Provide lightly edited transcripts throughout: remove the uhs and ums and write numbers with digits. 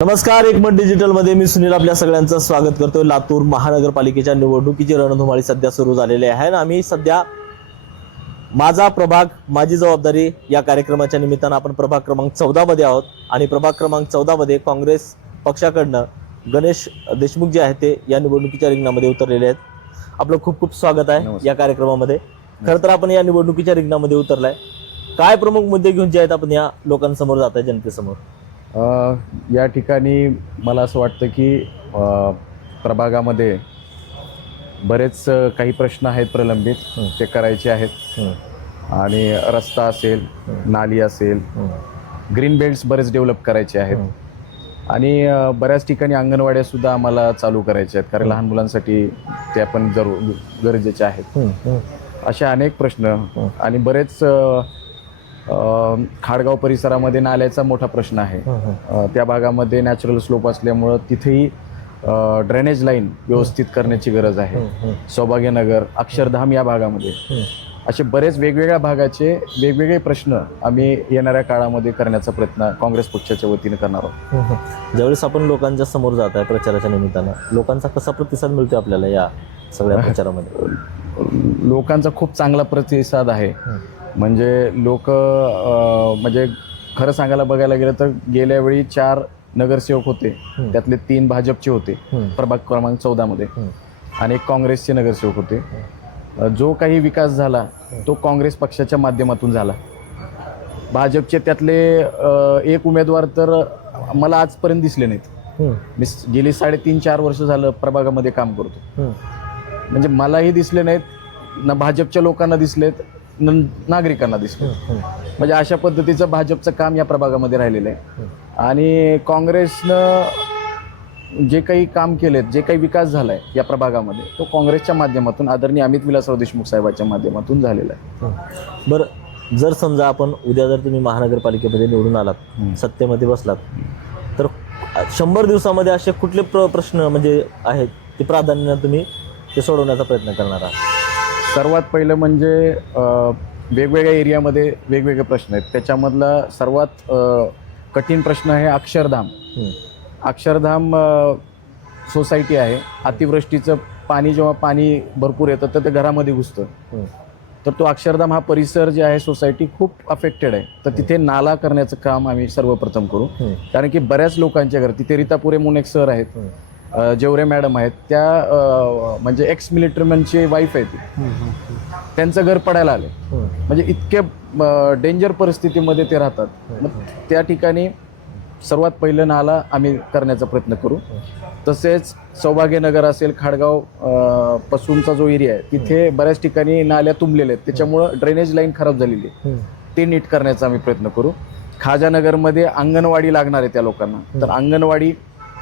नमस्कार, एकमत डिजिटलमध्ये मी सुनील आपल्या सगळ्यांचं स्वागत करतोय। लातूर महानगरपालिकेच्या निवडणुकीची रणधुमाळी सध्या सुरू झालेली आहे आणि आम्ही सध्या माझा प्रभाग माझी जबाबदारी या कार्यक्रमाच्या निमित्तानं आपण प्रभाग क्रमांक 14 मध्ये आहोत आणि प्रभाग क्रमांक 14 मध्ये काँग्रेस पक्षाकडनं गणेश देशमुख जे आहेत ते या निवडणुकीच्या रिंगणामध्ये उतरलेले आहेत। आपलं खूप खूप स्वागत आहे या कार्यक्रमामध्ये। खरं तर आपण या निवडणुकीच्या रिंगणामध्ये उतरलाय, काय प्रमुख मुद्दे घेऊन जे आहेत आपण या लोकांसमोर जात आहे, जनतेसमोर? या ठिकाणी मला असं वाटतं की प्रभागामध्ये बरेच काही प्रश्न आहेत प्रलंबित, ते करायचे आहेत। आणि रस्ता असेल, नाली असेल, ग्रीन बेल्ट्स बरेच डेव्हलप करायचे आहेत आणि बऱ्याच ठिकाणी अंगणवाड्या सुद्धा आम्हाला चालू करायच्या आहेत, कारण लहान मुलांसाठी त्या पण गरजेच्या आहेत। असे अनेक प्रश्न आणि बरेच खाडगाव परिसरामध्ये नाल्याचा मोठा प्रश्न आहे। त्या भागामध्ये नॅचरल स्लोप असल्यामुळं तिथेही ड्रेनेज लाईन व्यवस्थित करण्याची गरज आहे। सौभाग्यनगर, अक्षरधाम या भागामध्ये असे बरेच वेगवेगळ्या भागाचे वेगवेगळे प्रश्न आम्ही येणाऱ्या काळामध्ये करण्याचा प्रयत्न काँग्रेस पक्षाच्या वतीने करणार आहोत। ज्यावेळेस आपण लोकांच्या समोर जात आहे प्रचाराच्या निमित्तानं, लोकांचा कसा प्रतिसाद मिळतो आपल्याला या सगळ्या प्रचारामध्ये? लोकांचा खूप चांगला प्रतिसाद आहे। म्हणजे लोक म्हणजे खरं सांगायला बघायला गेलं तर गेल्या वेळी 4 नगरसेवक होते, त्यातले 3 भाजपचे होते प्रभाग क्रमांक 14 मध्ये आणि 1 काँग्रेसचे नगरसेवक होते। जो काही विकास झाला तो काँग्रेस पक्षाच्या माध्यमातून झाला। भाजपचे त्यातले 1 उमेदवार तर मला आजपर्यंत दिसले नाहीत। मी गेली 3.5-4 वर्ष झालं प्रभागामध्ये काम करतो, म्हणजे मलाही दिसले नाहीत, ना भाजपच्या लोकांना दिसलेत, नागरिकांना दिसले। म्हणजे अशा पद्धतीचं भाजपचं काम या प्रभागामध्ये राहिलेलं आहे। आणि काँग्रेसनं जे काही काम केलेत, जे काही विकास झाला आहे या प्रभागामध्ये, तो काँग्रेसच्या माध्यमातून आदरणीय अमित विलासराव देशमुख साहेबांच्या माध्यमातून झालेला आहे। बरं, जर समजा आपण उद्या जर तुम्ही महानगरपालिकेमध्ये निवडून आलात, सत्तेमध्ये बसलात, तर 100 दिवसामध्ये असे कुठले प्रश्न म्हणजे आहेत ते प्राधान्याने तुम्ही ते सोडवण्याचा प्रयत्न करणार आहात? सर्वात पहिलं म्हणजे वेगवेगळ्या एरियामध्ये वेगवेगळे प्रश्न आहेत। त्याच्यामधला सर्वात कठीण प्रश्न आहे अक्षरधाम। अक्षरधाम सोसायटी आहे, अतिवृष्टीचं पाणी जेव्हा पाणी भरपूर येतं तर ते घरामध्ये घुसतं, तर तो अक्षरधाम हा परिसर जे आहे सोसायटी खूप अफेक्टेड आहे। तर तिथे नाला करण्याचं काम आम्ही सर्वप्रथम करू, कारण की बऱ्याच लोकांच्या घर तिथे रीतापुरे म्हणून एक सर आहेत, जेवरे मॅडम आहेत, त्या म्हणजे एक्स मिलिटरीमॅनची वाईफ आहे ती, त्यांचं घर पडायला आले, म्हणजे इतके डेंजर परिस्थितीमध्ये ते राहतात। मग त्या ठिकाणी सर्वात पहिलं नाला आम्ही करण्याचा प्रयत्न करू। तसेच सौभाग्यनगर असेल, खाडगाव पासूनचा जो एरिया आहे तिथे बऱ्याच ठिकाणी नाल्या तुंबलेल्या आहेत, त्याच्यामुळं ड्रेनेज लाईन खराब झालेली आहे, ते नीट करण्याचा आम्ही प्रयत्न करू। खाजानगरमध्ये अंगणवाडी लागणार आहे त्या लोकांना, तर अंगणवाडी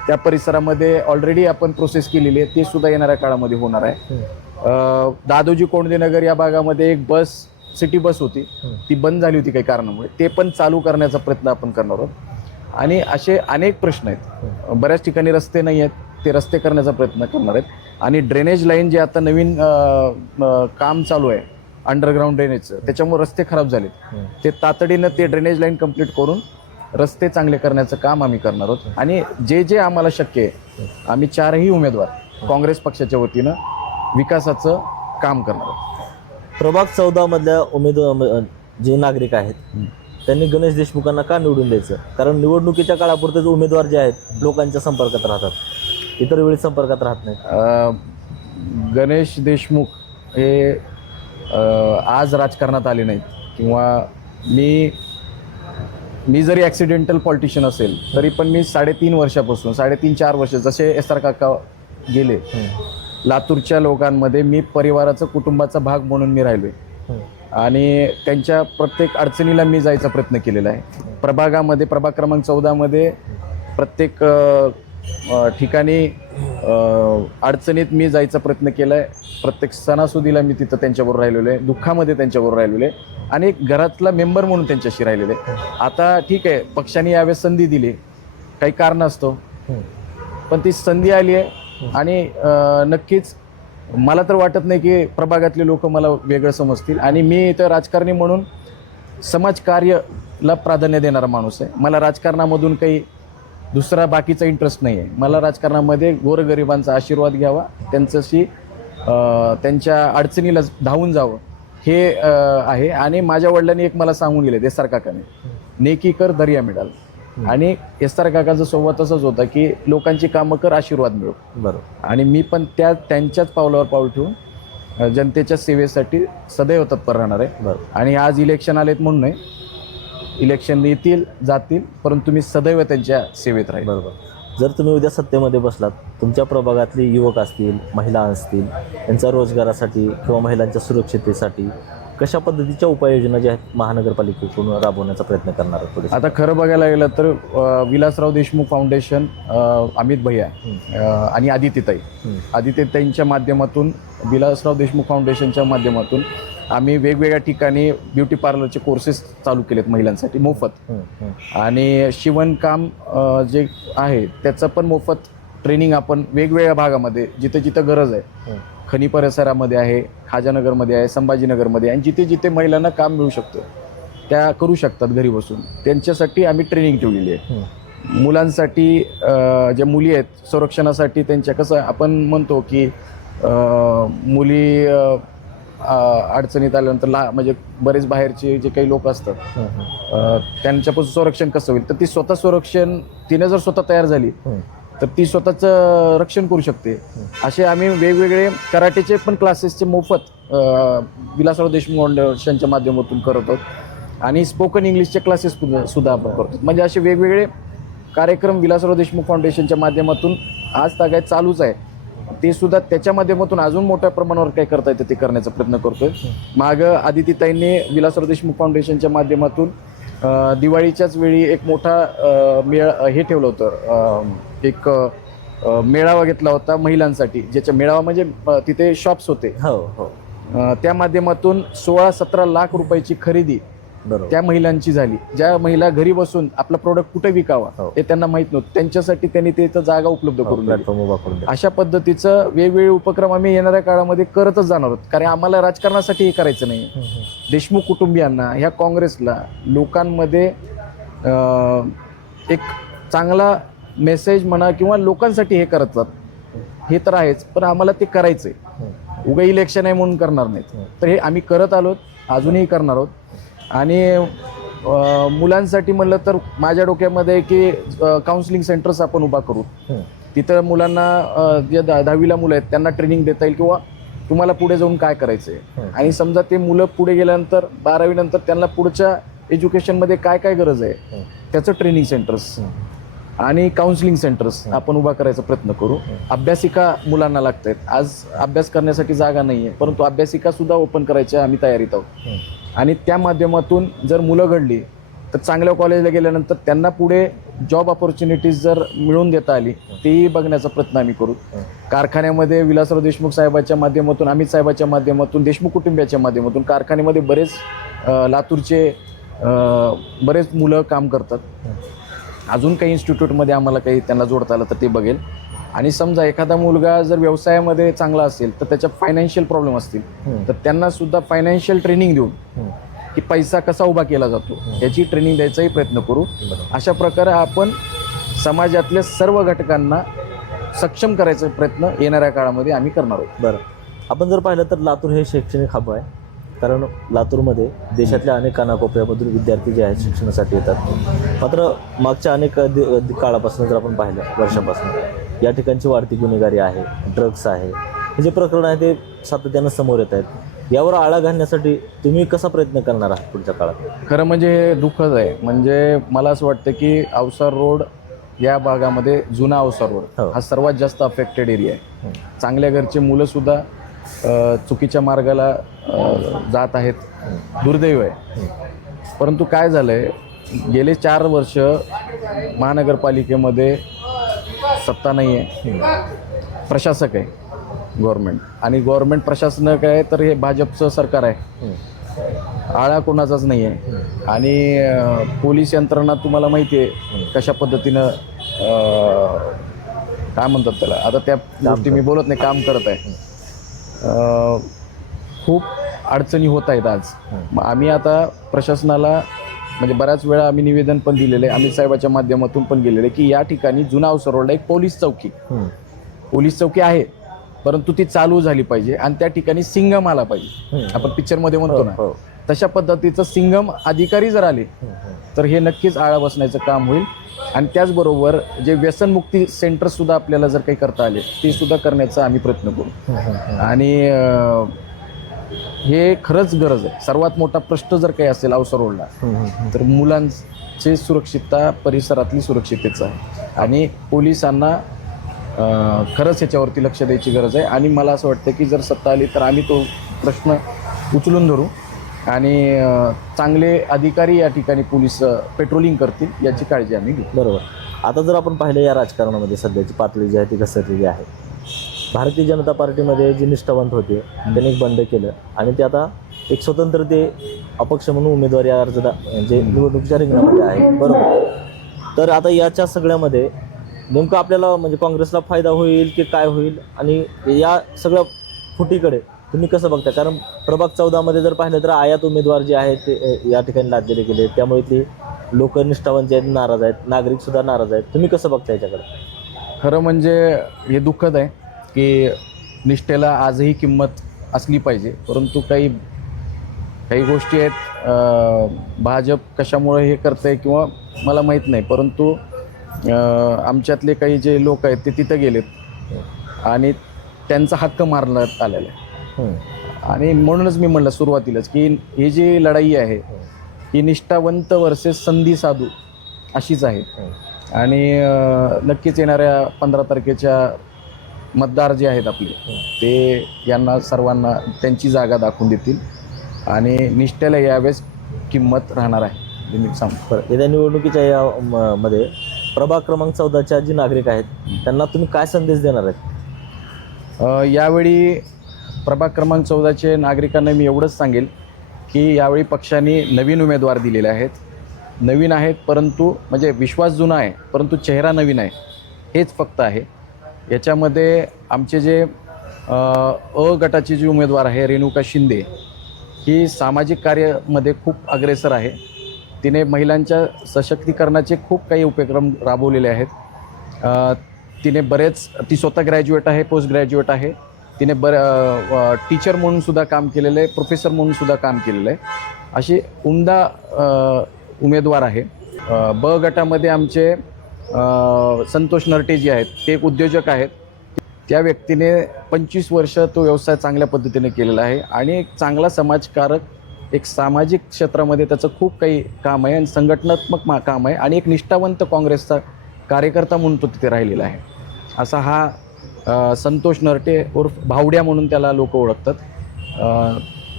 त्या परिसरामध्ये ऑलरेडी आपण प्रोसेस केलेली आहे, ते सुद्धा येणाऱ्या काळामध्ये होणार आहे। दादोजी कोंडदेनगर या भागामध्ये एक बस, सिटी बस होती, ती बंद झाली होती काही कारणामुळे, ते पण चालू करण्याचा प्रयत्न आपण करणार आहोत। आणि असे अनेक प्रश्न आहेत, बऱ्याच ठिकाणी रस्ते नाही आहेत, ते रस्ते करण्याचा प्रयत्न करणार आहेत। आणि ड्रेनेज लाईन जे आता नवीन काम चालू आहे अंडरग्राऊंड ड्रेनेजचं, त्याच्यामुळे रस्ते खराब झालेत, ते तातडीनं ते ड्रेनेज लाईन कंप्लीट करून रस्ते चांगले करण्याचं काम आम्ही करणार आहोत। आणि जे जे आम्हाला शक्य आहे, आम्ही 4ही उमेदवार काँग्रेस पक्षाच्या वतीनं विकासाचं काम करणार आहोत। प्रभाग 14 मधल्या उमेदवार जे नागरिक आहेत त्यांनी गणेश देशमुखांना का निवडून द्यायचं? कारण निवडणुकीच्या काळापुरते जे उमेदवार जे आहेत लोकांच्या संपर्कात राहतात, इतर वेळी संपर्कात राहत नाहीत। गणेश देशमुख हे आज राजकारणात आले नाहीत, किंवा मी जरी ॲक्सिडेंटल पॉलिटिशियन असेल तरी पण मी 3.5 वर्षापासून 3.5-4 वर्ष जसे SR काका गेले, लातूरच्या लोकांमध्ये मी परिवाराचा, कुटुंबाचा भाग म्हणून मी राहिलो आहे आणि त्यांच्या प्रत्येक अडचणीला मी जायचा प्रयत्न केलेला आहे। प्रभागामध्ये प्रभाग क्रमांक 14 मध्ये प्रत्येक ठिकाणी अडचणीत मी जायचा प्रयत्न केला आहे, प्रत्येक सणासुदीला मी तिथं त्यांच्याबरोबर राहिलेलो आहे, दुःखामध्ये त्यांच्याबरोबर राहिलेलो आहे आणि एक घरातला मेंबर म्हणून त्यांच्याशी राहिलेले आहे। आता ठीक आहे, पक्षाने यावेळेस संधी दिली, काही कारण असतो, पण ती संधी आली आहे आणि नक्कीच मला तर वाटत नाही की प्रभागातले लोक मला वेगळं समजतील। आणि मी इथं राजकारणी म्हणून समाजकार्यला प्राधान्य देणारा माणूस आहे। मला राजकारणामधून काही दुसरा बाकीचा इंटरेस्ट नाही आहे. मला राजकारणामध्ये गोरगरिबांचा आशीर्वाद घ्यावा, त्यांच्याशी त्यांच्या अडचणीला धावून जावं हे आहे. आणि माझ्या वडिलांनी एक मला सांगून गेले, एस.आर. काकाने, नेकी कर दर्या मिळाल. आणि एस.आर. काकाचा स्वभाव तसाच होता की लोकांची कामं कर, आशीर्वाद मिळव. बरोबर. आणि मी पण त्यांच्याच पावलावर पाऊल ठेवून जनतेच्या सेवेसाठी सदैव तत्पर राहणार आहे. बरोबर. आणि आज इलेक्शन आलेत म्हणून नाही, इलेक्शन येतील जातील, परंतु मी सदैव त्यांच्या सेवेत राहील. बरोबर. जर तुम्ही उद्या सत्तेमध्ये बसलात, तुमच्या प्रभागातले युवक असतील, महिला असतील, यांच्या रोजगारासाठी किंवा महिलांच्या सुरक्षिततेसाठी कशा पद्धतीच्या उपाययोजना ज्या आहेत महानगरपालिकेकडून राबवण्याचा प्रयत्न करणार आहात पुढे? आता खरं बघायला गेलं तर विलासराव देशमुख फाउंडेशन, अमित भैया आणि आदित्यताईंच्या माध्यमातून, विलासराव देशमुख फाउंडेशनच्या माध्यमातून आम्ही वेगवेगळ्या ठिकाणी ब्युटी पार्लरचे कोर्सेस चालू केलेत महिलांसाठी मोफत. आणि शिवणकाम जे आहे त्याचं पण मोफत ट्रेनिंग आपण वेगवेगळ्या भागामध्ये जिथे जिथं गरज आहे, खनी परिसरामध्ये आहे, खाजानगरमध्ये आहे, संभाजीनगरमध्ये आहे, आणि जिथे जिथे महिलांना काम मिळू शकतं त्या करू शकतात घरी बसून, त्यांच्यासाठी आम्ही ट्रेनिंग ठेवलेली आहे. मुलांसाठी ज्या मुली आहेत संरक्षणासाठी, त्यांच्या कसं आपण म्हणतो की मुली अडचणीत आल्यानंतर म्हणजे बरेच बाहेरचे जे काही लोक असतात त्यांच्यापासून संरक्षण कसं होईल, तर ती स्वतः संरक्षण, तिने जर स्वतः तयार झाली तर ती स्वतःचं रक्षण करू शकते. असे आम्ही वेगवेगळे कराटेचे पण क्लासेसचे मोफत विलासराव देशमुख फाउंडेशनच्या माध्यमातून करत आहोत. आणि स्पोकन इंग्लिशचे क्लासेस सुद्धा आपण करतो. म्हणजे असे वेगवेगळे कार्यक्रम विलासराव देशमुख फाउंडेशनच्या माध्यमातून आज तागायत चालूच आहे. ते सुद्धा त्याच्या माध्यमातून अजून मोठ्या प्रमाणावर काय करता येतं ते करण्याचा प्रयत्न करतोय. मागं आदित्यताईंनी विलासराव देशमुख फाउंडेशनच्या माध्यमातून दिवाळीच्याच वेळी एक मोठा हे ठेवलं होतं, एक मेळावा घेतला होता महिलांसाठी, ज्याच्या मेळावा म्हणजे तिथे शॉप्स होते. त्या माध्यमातून 16-17 लाख रुपयाची खरेदी त्या महिलांची झाली. ज्या महिला घरी बसून आपला प्रोडक्ट कुठे विकावा हे त्यांना माहित नव्हतं, त्यांच्यासाठी त्यांनी तिथं जागा उपलब्ध करून दिली. अशा पद्धतीचं वेगवेगळे उपक्रम आम्ही येणाऱ्या काळामध्ये करतच जाणार आहोत. कारण आम्हाला राजकारणासाठी हे करायचं नाही. देशमुख कुटुंबियांना, ह्या काँग्रेसला, लोकांमध्ये एक चांगला मेसेज म्हणा किंवा लोकांसाठी हे करतात हे तर आहेच, पण आम्हाला ते करायचंय. उगा इलेक्शन आहे म्हणून करणार नाहीत, तर हे आम्ही करत आलोत, अजूनही करणार आहोत. आणि मुलांसाठी म्हणलं तर माझ्या डोक्यामध्ये की काउन्सिलिंग सेंटर्स आपण उभा करू. तिथं मुलांना जे 10वीला मुलं आहेत त्यांना ट्रेनिंग देता येईल, किंवा तुम्हाला पुढे जाऊन काय करायचं आहे. आणि समजा ते मुलं पुढे गेल्यानंतर 12वी नंतर त्यांना पुढच्या एज्युकेशनमध्ये काय काय गरज आहे त्याचं ट्रेनिंग सेंटर्स आणि काउन्सिलिंग सेंटर्स आपण उभा करायचा प्रयत्न करू. अभ्यासिका मुलांना लागत आहेत. आज अभ्यास करण्यासाठी जागा नाही आहे, परंतु अभ्यासिका सुद्धा ओपन करायच्या आम्ही तयारीत आहोत. आणि त्या माध्यमातून जर मुलं घडली तर चांगल्या कॉलेजला गेल्यानंतर त्यांना पुढे जॉब ऑपॉर्च्युनिटीज जर मिळवून देता आली तेही बघण्याचा प्रयत्न आम्ही करू. कारखान्यामध्ये विलासराव देशमुख साहेबाच्या माध्यमातून, अमित साहेबाच्या माध्यमातून, देशमुख कुटुंबियाच्या माध्यमातून कारखान्यामध्ये बरेच लातूरचे बरेच मुलं काम करतात. अजून काही इन्स्टिट्यूटमध्ये आम्हाला काही त्यांना जोडता आलं तर ते बघेल. आणि समजा एखादा मुलगा जर व्यवसायामध्ये चांगला असेल तर त्याच्या फायनान्शियल प्रॉब्लेम असतील तर त्यांना सुद्धा फायनान्शियल ट्रेनिंग देऊन की पैसा कसा उभा केला जातो याची ट्रेनिंग द्यायचाही प्रयत्न करू. अशा प्रकारे आपण समाजातल्या सर्व घटकांना सक्षम करायचा प्रयत्न येणाऱ्या काळामध्ये आम्ही करणार आहोत. बरं, आपण जर पाहिलं तर लातूर हे शैक्षणिक हब आहे. कारण लातूरमध्ये देशातल्या अनेक कानाकोपऱ्यामधून विद्यार्थी जे आहेत शिक्षणासाठी येतात. मात्र मागच्या अनेक काळापासून जर आपण पाहिलं, वर्षापासून या ठिकाणची वाढती गुन्हेगारी आहे, ड्रग्स आहे, हे जे प्रकरण आहे ते सातत्यानं समोर येत आहेत. यावर आळा घालण्यासाठी तुम्ही कसा प्रयत्न करणार आहात पुढच्या काळात? खरं म्हणजे हे दुःखद आहे. म्हणजे मला असं वाटतं की अवसार रोड या भागामध्ये, जुना अवसार रोड हा सर्वात जास्त अफेक्टेड एरिया आहे. चांगल्या घरचे मुलंसुद्धा चुकीच्या मार्गाला जात आहेत, दुर्दैव आहे. परंतु काय झालं आहे, गेले 4 वर्ष महानगरपालिकेमध्ये सत्ता नाही आहे, प्रशासक आहे गव्हर्नमेंट, आणि गव्हर्नमेंट प्रशासक आहे तर हे भाजपचं सरकार आहे. आळा कोणाचाच नाही आहे. आणि पोलीस यंत्रणा तुम्हाला माहिती आहे कशा पद्धतीनं काय म्हणतात त्याला, आता त्या गोष्टी मी बोलत नाही, काम करत आहे. खूप अडचणी होत आहेत आज. आम्ही आता प्रशासनाला म्हणजे बऱ्याच वेळा आम्ही निवेदन पण दिलेलं आहे, अमित साहेबाच्या माध्यमातून पण गेलेलं आहे की या ठिकाणी जुना अवसर रोडला एक पोलीस चौकी आहे, परंतु ती चालू झाली पाहिजे आणि त्या ठिकाणी सिंगम आला पाहिजे. आपण पिक्चरमध्ये म्हणतो ना, तशा पद्धतीचं सिंगम अधिकारी जर आले तर हे नक्कीच आळा बसण्याचं काम होईल. आणि त्याचबरोबर जे व्यसनमुक्ती सेंटर सुद्धा आपल्याला जर काही करता आले ते सुद्धा करण्याचा आम्ही प्रयत्न करू. आणि हे खरंच गरज आहे. सर्वात मोठा प्रश्न जर काही असेल अवसर रोडला तर मुलांची सुरक्षितता, परिसरातली सुरक्षिततेचा आहे आणि पोलिसांना खरंच याच्यावरती लक्ष द्यायची गरज आहे. आणि मला असं वाटतं की जर सत्ता आली तर आम्ही तो प्रश्न उचलून धरू आणि चांगले अधिकारी या ठिकाणी पोलीस पेट्रोलिंग करतील याची काळजी आम्ही घेऊ. बरोबर. आता जर आपण पाहिलं या राजकारणामध्ये सध्याची पातळी जी आहे ती घसरलेली आहे. भारतीय जनता पार्टीमध्ये जे निष्ठावंत होते त्यांनी एक बंड केलं आणि ते आता एक स्वतंत्र ते अपक्ष म्हणून उमेदवारी अर्ज म्हणजे निवडणुकीच्या रिंगणामध्ये आहे. बरोबर. तर आता याच्या सगळ्यामध्ये नेमकं आपल्याला म्हणजे काँग्रेसला फायदा होईल की काय होईल आणि या सगळ्या फुटीकडे तुम्ही कसं बघता? कारण प्रभाग 14 मध्ये जर पाहिलं तर आयात उमेदवार जे आहेत ते या ठिकाणी लादलेले गेले, त्यामुळे ते लोक निष्ठावंत जे आहेत नाराज आहेत, नागरिक सुद्धा नाराज आहेत. तुम्ही कसं बघता याच्याकडे? खरं म्हणजे हे दुःखद आहे की निष्ठेला आजही किंमत असली पाहिजे, परंतु काही गोष्टी आहेत भाजप कशामुळे हे करते किंवा मला माहीत नाही, परंतु आमच्यातले काही जे लोक आहेत ते तिथं गेलेत आणि त्यांचा हक्क मारण्यात आलेला आहे. आणि म्हणूनच मी म्हणलं सुरुवातीलाच की ही जी लढाई आहे ही निष्ठावंत वर्सेस संधी साधू अशीच आहे. आणि नक्कीच येणाऱ्या 15 तारखेच्या मतदार जे आहेत आपले ते यांना सर्वांना त्यांची जागा दाखवून देतील आणि निष्ठेला यावेळेस किंमत राहणार आहे. मी सांगतो येत्या निवडणुकीच्या या मध्ये प्रभाग क्रमांक 14च्या जी नागरिक आहेत त्यांना तुम्ही काय संदेश देणार आहेत? यावेळी प्रभाग क्रमांक 14चे नागरिकांना मी एवढंच सांगेल की यावेळी पक्षाने नवीन उमेदवार दिलेले आहेत. नवीन आहेत परंतु म्हणजे विश्वास जुना आहे परंतु चेहरा नवीन आहे, हेच फक्त आहे. याच्यामध्ये आमचे जे गटाची जी उमेदवार आहे रेणुका शिंदे, ही सामाजिक कार्यामध्ये खूप अग्रेसर आहे. तिने महिलांच्या सशक्तीकरणाचे खूप काही उपक्रम राबवलेले आहेत. ती स्वतः ग्रॅज्युएट आहे, पोस्ट ग्रॅज्युएट आहे. तिने टीचर म्हणून सुद्धा काम केलेलं आहे, प्रोफेसर म्हणून सुद्धा काम केलेलं आहे. अशी उमदा उमेदवार आहे. ब गटामध्ये आमचे संतोष नरटे जे आहेत ते एक उद्योजक आहेत. त्या व्यक्तीने 25 वर्ष तो व्यवसाय चांगल्या पद्धतीने केलेला आहे आणि एक चांगला समाजकारक, एक सामाजिक क्षेत्रामध्ये त्याचं खूप काही काम आहे आणि संघटनात्मक काम आहे आणि एक निष्ठावंत काँग्रेसचा कार्यकर्ता म्हणून तो तिथे राहिलेला आहे. असा हा संतोष नरटे उर्फ भावड्या म्हणून त्याला लोक ओळखतात.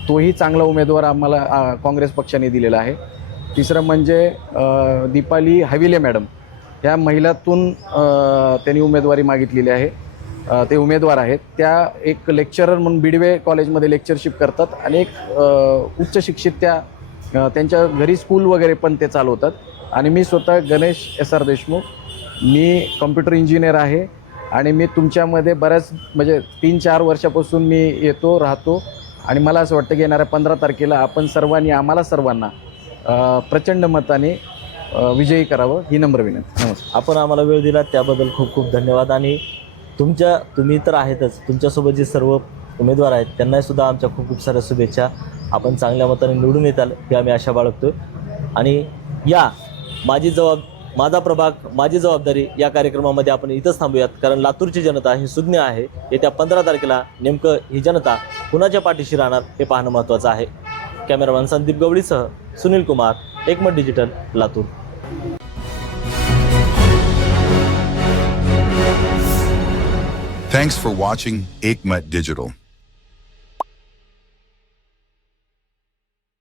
तोही चांगला उमेदवार आम्हाला काँग्रेस पक्षाने दिलेला आहे. तिसरं म्हणजे दीपाली हविले मॅडम, ह्या महिलातून त्यांनी उमेदवारी मागितलेली आहे. ते उमेदवार आहेत. त्या एक लेक्चरर म्हणून बिडवे कॉलेजमध्ये लेक्चरशिप करतात आणि एक उच्च शिक्षित त्यांच्या घरी स्कूल वगैरे पण ते चालवतात. आणि मी स्वतः गणेश SR देशमुख, मी कॉम्प्युटर इंजिनियर आहे आणि मी तुमच्यामध्ये बऱ्याच म्हणजे 3-4 वर्षापासून मी येतो राहतो आणि मला असं वाटतं की येणाऱ्या 15 तारखेला आपण सर्वांनी, आम्हाला सर्वांना प्रचंड मताने विजयी करावं ही नम्र विनंती. नमस्कार. आपण आम्हाला वेळ दिला त्याबद्दल खूप खूप धन्यवाद. आणि तुम्ही तर आहेतच, तुमच्यासोबत जे सर्व उमेदवार आहेत त्यांनाही सुद्धा आमच्या खूप खूप साऱ्या शुभेच्छा. आपण चांगल्या मताने निवडून येताल ही आम्ही आशा बाळगतोय. आणि या माझा प्रभाग माझी जबाबदारी या कार्यक्रमामध्ये आपण इथंच थांबूयात, कारण लातूरची जनता ही सुज्ञ आहे. येत्या 15 तारखेला नेमकं ही जनता कुणाच्या पाठीशी राहणार हे पाहणं महत्त्वाचं आहे. कॅमेरामॅन संदीप गवळीसह सुनील कुमार, एकमत digital, Latur. Thanks for watching Ekmat Digital.